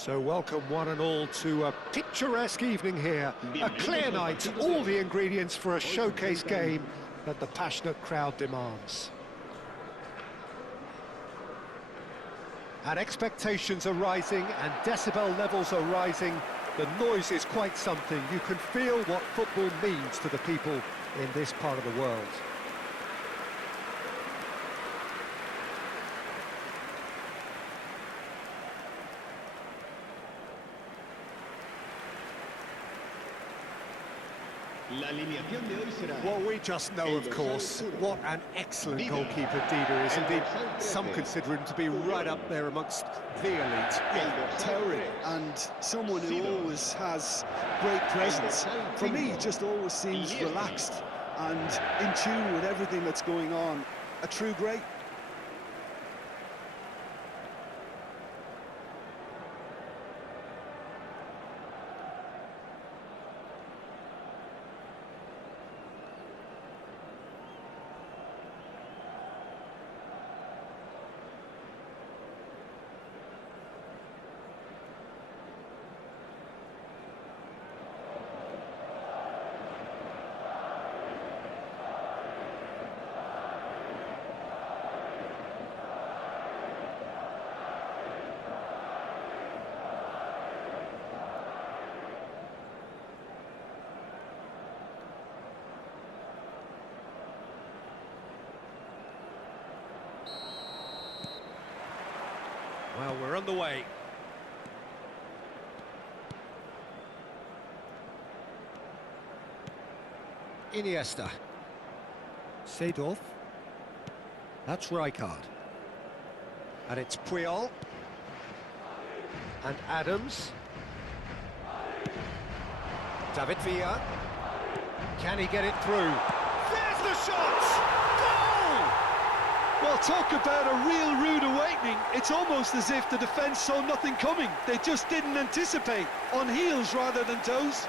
So welcome one and all to a picturesque evening here. A clear night, all the ingredients for a showcase game that the passionate crowd demands. And expectations are rising and decibel levels are rising. The noise is quite something. You can feel what football means to the people in this part of the world. Well, we just know, of course, what an excellent goalkeeper Dida is. Indeed, some consider him to be right up there amongst the elite. Yeah, towering, and someone who always has great presence. For me, he just always seems relaxed and in tune with everything that's going on. A true great. Well, we're on the way. Iniesta. Seedorf. That's Rijkaard. And it's Puyol. And Adams. David Villa. Can he get it through? There's the shot! Goal! Well, talk about a real rude awakening. It's almost as if the defence saw nothing coming. They just didn't anticipate. On heels rather than toes.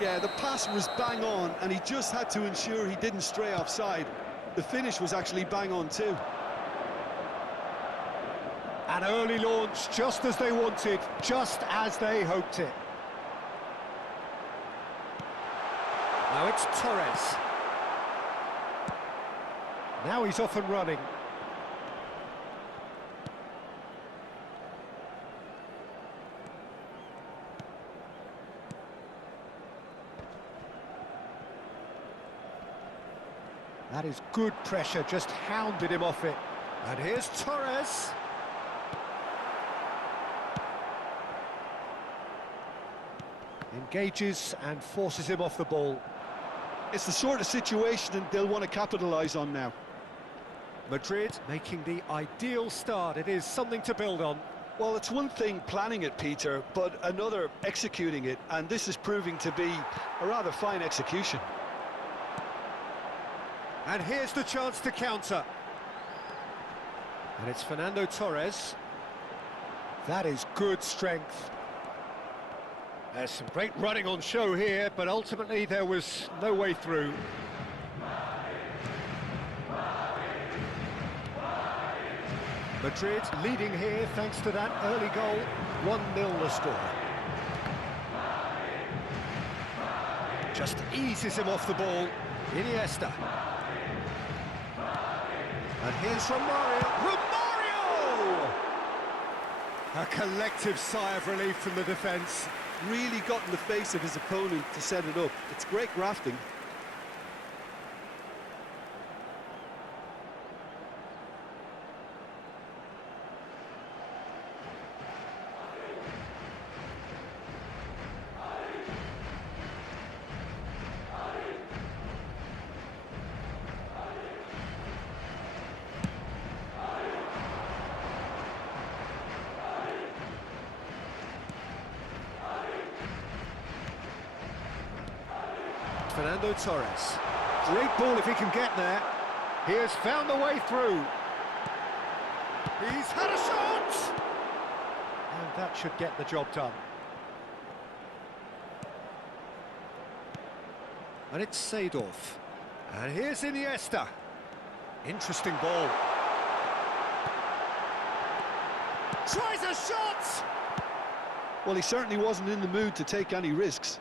Yeah, the pass was bang on, and he just had to ensure he didn't stray offside. The finish was actually bang on too. An early launch, just as they wanted, just as they hoped it. Now it's Torres. Now he's off and running. That is good pressure, just hounded him off it. And here's Torres. Engages and forces him off the ball. It's the sort of situation they'll want to capitalise on now. Madrid making the ideal start. It is something to build on. Well, it's one thing planning it, Peter, but another executing it, and this is proving to be a rather fine execution. And here's the chance to counter. And it's Fernando Torres. That is good strength. There's some great running on show here, but ultimately there was no way through. Madrid leading here thanks to that early goal. 1-0 the score. Just eases him off the ball. Iniesta. And here's Romario. Romario! A collective sigh of relief from the defence. Really got in the face of his opponent to set it up. It's great grafting. Fernando Torres. Great ball if he can get there. He has found the way through. He's had a shot! And that should get the job done. And it's Seedorf. And here's Iniesta. Interesting ball. Tries a shot! Well, he certainly wasn't in the mood to take any risks.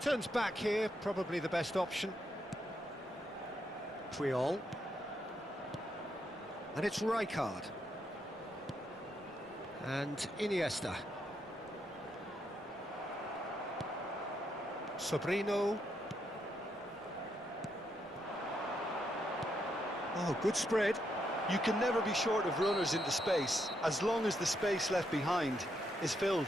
Turns back here, probably the best option. Triol. And it's Rijkaard. And Iniesta. Sobrino. Oh, good spread. You can never be short of runners into space, as long as the space left behind is filled.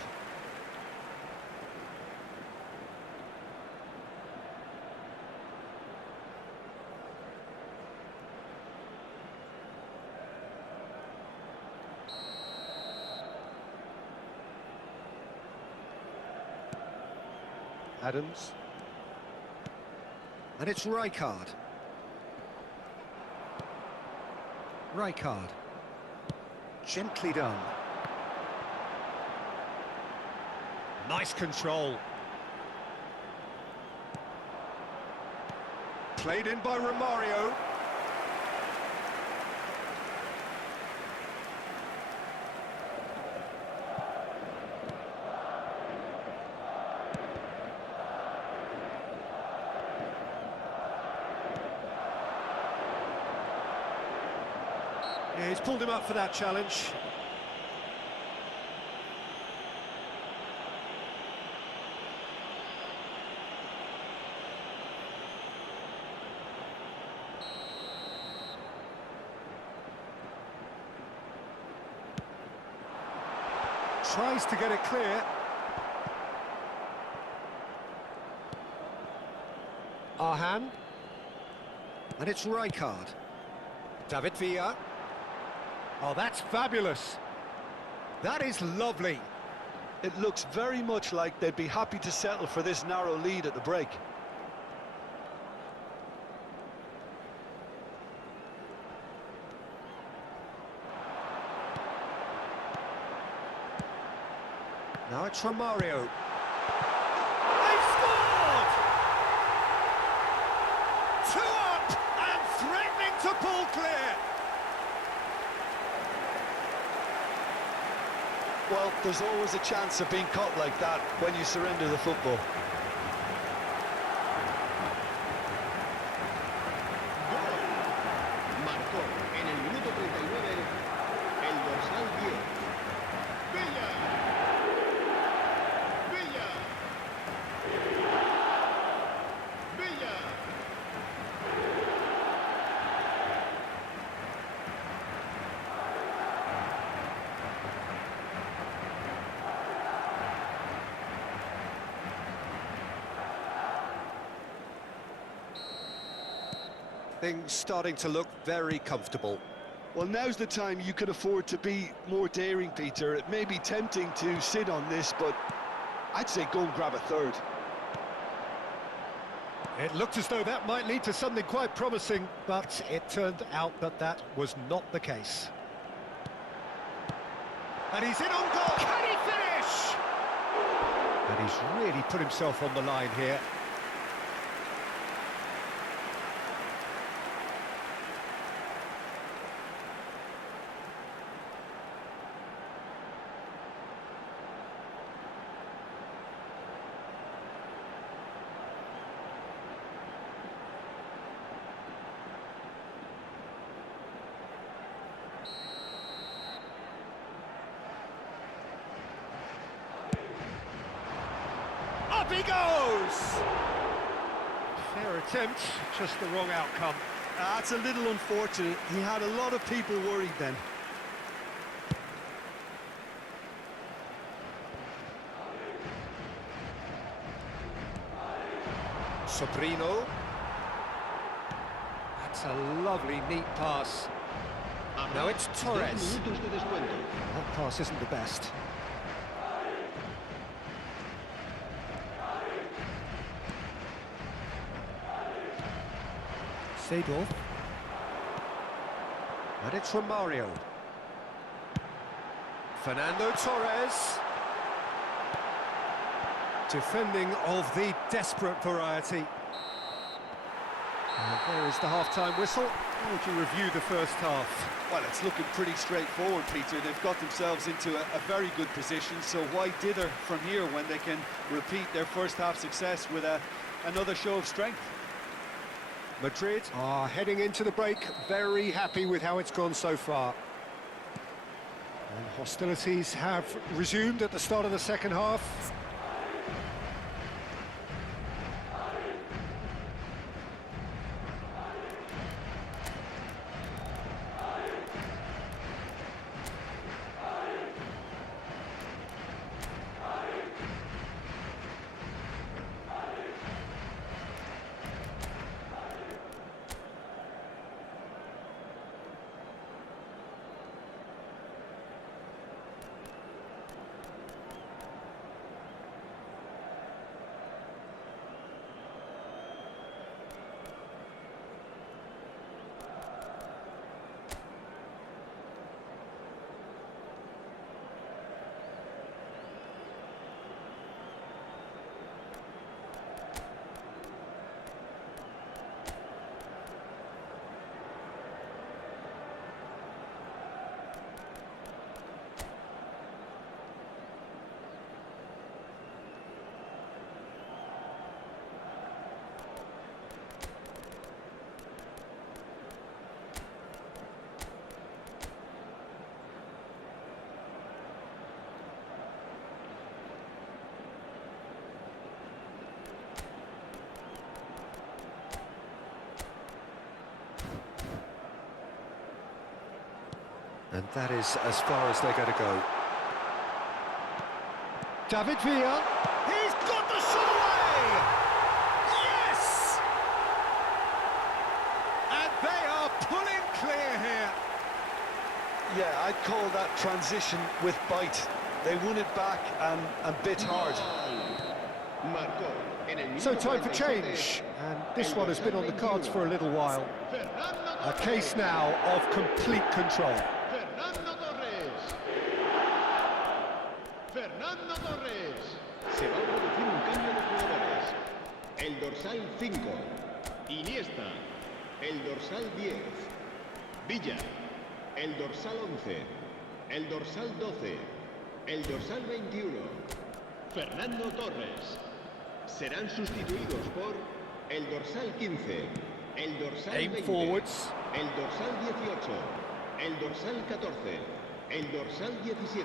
Adams. And it's Rijkaard. Rijkaard. Gently done. Nice control. Played in by Romario. Yeah, he's pulled him up for that challenge. Tries to get it clear. Arhan. And it's Rijkaard. David Villa. Oh, that's fabulous. That is lovely. It looks very much like they'd be happy to settle for this narrow lead at the break. Now it's Romario. They've scored! 2 up and threatening to pull clear. Well, there's always a chance of being caught like that when you surrender the football. Marcó en el minuto 39 el dorsal 10. Villa. Villa. Villa. Things starting to look very comfortable. Well, now's the time you can afford to be more daring, Peter. It may be tempting to sit on this, but I'd say go and grab a third. It looked as though that might lead to something quite promising, but it turned out that that was not the case. And he's in on goal. Can he finish? And he's really put himself on the line here. Up he goes! Fair attempt, just the wrong outcome. That's a little unfortunate. He had a lot of people worried then. Sobrino. That's a lovely, neat pass. Now it's Torres. 2 minutos de descuento. That pass isn't the best. Seedorf. And it's Romario. Fernando Torres. Defending of the desperate variety. And there is the half-time whistle. How would you review the first half? Well, it's looking pretty straightforward, Peter. They've got themselves into a very good position, so why dither from here when they can repeat their first half success with another show of strength? Madrid are heading into the break, very happy with how it's gone so far. And hostilities have resumed at the start of the second half. And that is as far as they're going to go. David Villa. He's got the shot away! Yes! And they are pulling clear here. Yeah, I'd call that transition with bite. They won it back and bit hard. So time for change, and this one has been on the cards for a little while. A case now of complete control. Fernando Torres. Se va a producir un cambio de jugadores. El dorsal 5, Iniesta. El dorsal 10, Villa. El dorsal 11, el dorsal 12, el dorsal 21, Fernando Torres. Serán sustituidos por el dorsal 15, el dorsal 20, forwards. el dorsal 18, el dorsal 14, el dorsal 17.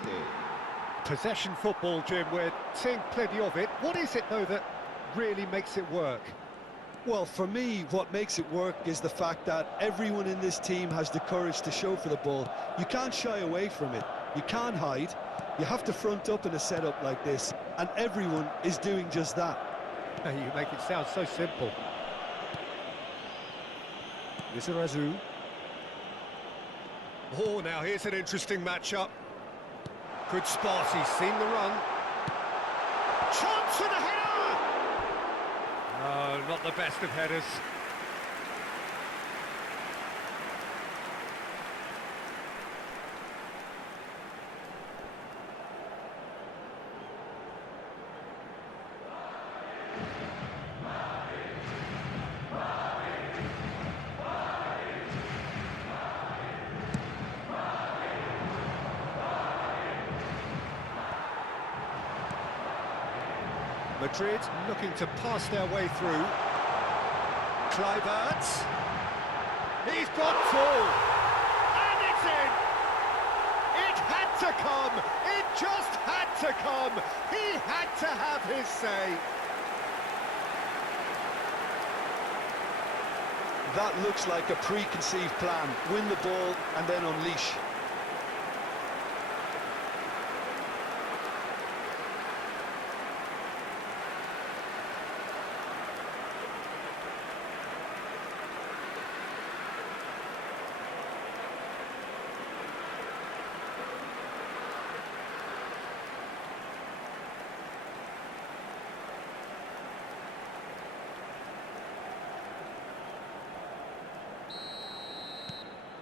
Possession football, Jim, we're seeing plenty of it. What is it, though, that really makes it work? Well, for me, what makes it work is the fact that everyone in this team has the courage to show for the ball. You can't shy away from it. You can't hide. You have to front up in a setup like this, and everyone is doing just that. You make it sound so simple. Lizarazu. Oh, now here's an interesting matchup. Good spot, he's seen the run. Chance for the header! No, not the best of headers. Madrid looking to pass their way through. Kluivert. He's got full. And it's in! It had to come! It just had to come! He had to have his say. That looks like a preconceived plan. Win the ball and then unleash.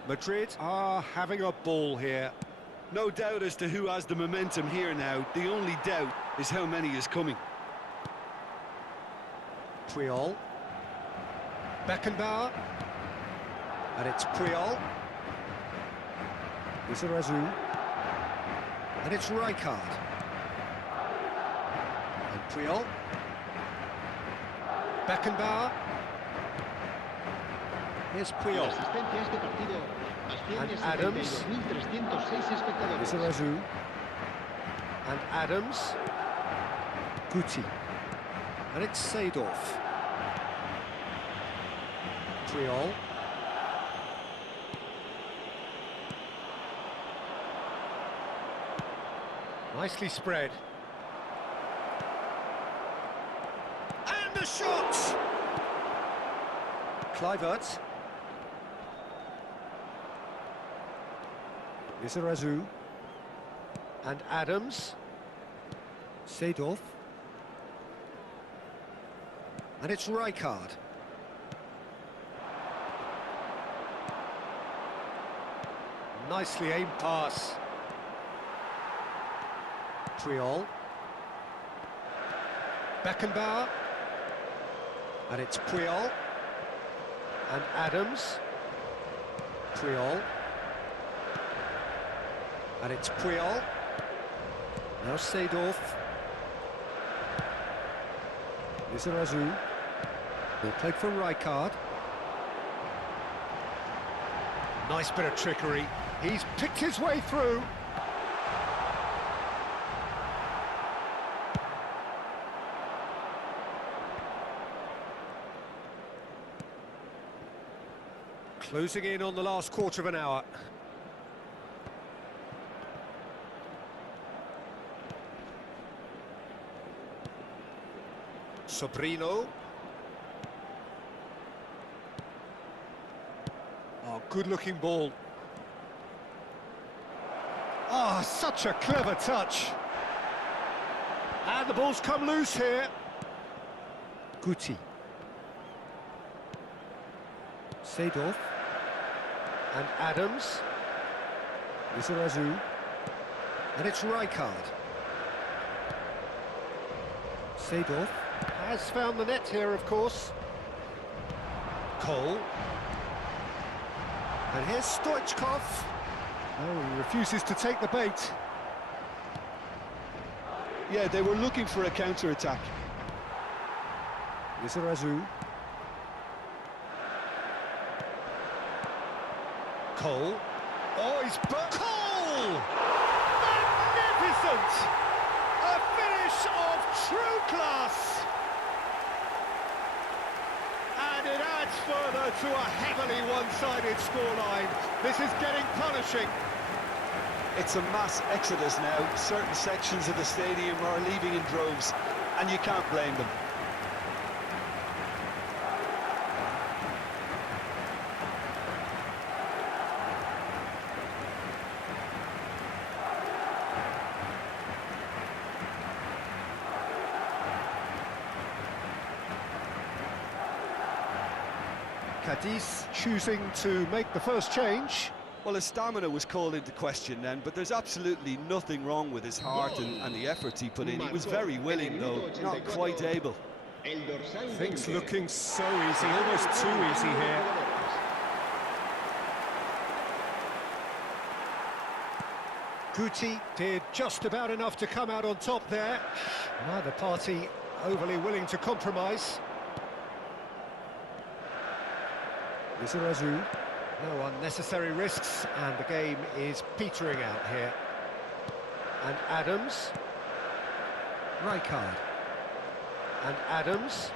Madrid are having a ball here. No doubt as to who has the momentum here now. The only doubt is how many is coming. Triol. Beckenbauer. And it's Puyol. Lizarazu. And it's Rijkaard. And Puyol. Beckenbauer. Here's Puyol. And Adams. Lizarazu. And Adams. Guti. And it's Seedorf. Puyol. Nicely spread. And the shot! Kluivert. Lizarazu. And Adams. Seedorf. And it's Rijkaard. Nicely aimed pass. Puyol. Beckenbauer. And it's Puyol. And Adams. Puyol. And it's Puyol. Now Seedorf. Lizarazu. Will play for Rijkaard. Nice bit of trickery. He's picked his way through. Closing in on the last quarter of an hour. Sobrino. Oh, good-looking ball. Oh, such a clever touch. And the ball's come loose here. Guti. Seedorf. And Adams. Lizarazu. And it's Rijkaard. Seedorf has found the net here, of course. Cole. And here's Stoichkov. Oh, he refuses to take the bait. Yeah, they were looking for a counter-attack. Lizarazu. Cole. Oh, he's... Cole! Magnificent! A finish of true class! And it adds further to a heavily one-sided scoreline. This is getting punishing. It's a mass exodus now. Certain sections of the stadium are leaving in droves, and you can't blame them. Cadiz choosing to make the first change. Well, his stamina was called into question then, but there's absolutely nothing wrong with his heart and the efforts he put in. He was very willing, though, not quite able. Things looking so easy, almost too easy here. Guti did just about enough to come out on top there. Neither party overly willing to compromise. Lizarazu. No unnecessary risks, and the game is petering out here. And Adams. Rijkaard. And Adams.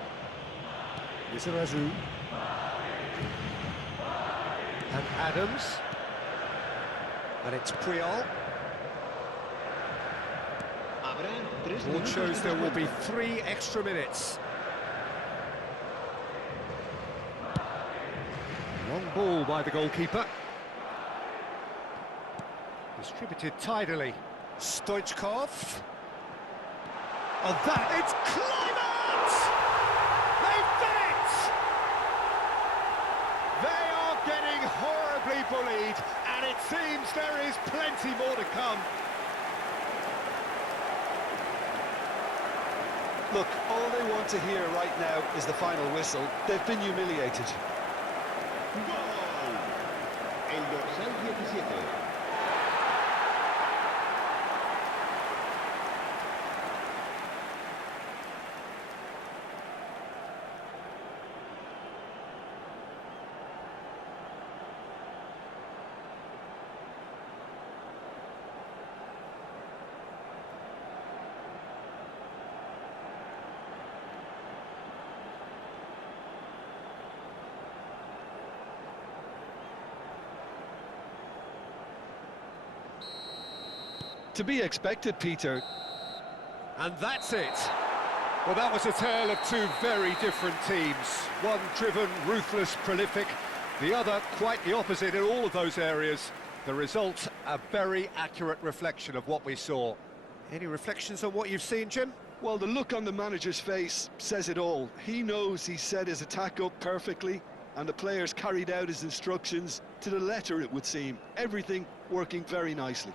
Lizarazu. And Adams. And it's Puyol. Board shows there will be 3 extra minutes. Long ball by the goalkeeper. Distributed tidily. Stoichkov. Oh, it's Kluivert! They've done it! They are getting horribly bullied, and it seems there is plenty more to come. Look, all they want to hear right now is the final whistle. They've been humiliated. ¡Gol! El dorsal 17. To be expected, Peter. And that's it. Well, that was a tale of two very different teams. One driven, ruthless, prolific. The other quite the opposite in all of those areas. The result, a very accurate reflection of what we saw. Any reflections on what you've seen, Jim? Well, the look on the manager's face says it all. He knows he set his attack up perfectly, and the players carried out his instructions to the letter, it would seem. Everything working very nicely.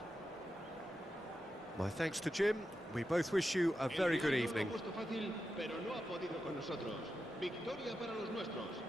My thanks to Jim. We both wish you a very good evening. Fácil, pero no ha podido con nosotros. Victoria para los nuestros.